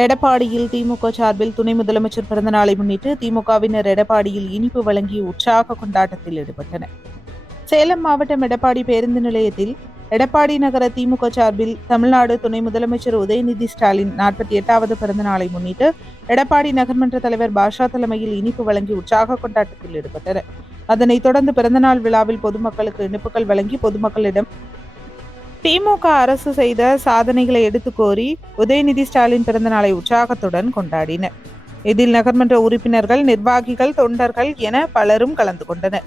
எடப்பாடியில் திமுக சார்பில் துணை முதலமைச்சர் பிறந்தநாளை முன்னிட்டு திமுகவினர் எடப்பாடியில் இனிப்பு வழங்கி உற்சாக கொண்டாட்டத்தில் ஈடுபட்டனர். சேலம் மாவட்டம் எடப்பாடி பேருந்து நிலையத்தில் எடப்பாடி நகர திமுக சார்பில் தமிழ்நாடு துணை முதலமைச்சர் உதயநிதி ஸ்டாலின் நாற்பத்தி எட்டாவது பிறந்த நாளை முன்னிட்டு எடப்பாடி நகர்மன்ற தலைவர் பாஷா தலைமையில் இனிப்பு வழங்கி உற்சாக கொண்டாட்டத்தில் ஈடுபட்டனர். அதனைத் தொடர்ந்து பிறந்தநாள் விழாவில் பொதுமக்களுக்கு இனிப்புகள் வழங்கி பொதுமக்களிடம் திமுக அரசு செய்த சாதனைகளை எடுத்துக் கோரி உதயநிதி ஸ்டாலின் பிறந்தநாளை உற்சாகத்துடன் கொண்டாடினர். இதில் நகர்மன்ற உறுப்பினர்கள் நிர்வாகிகள் தொண்டர்கள் என பலரும் கலந்து கொண்டனர்.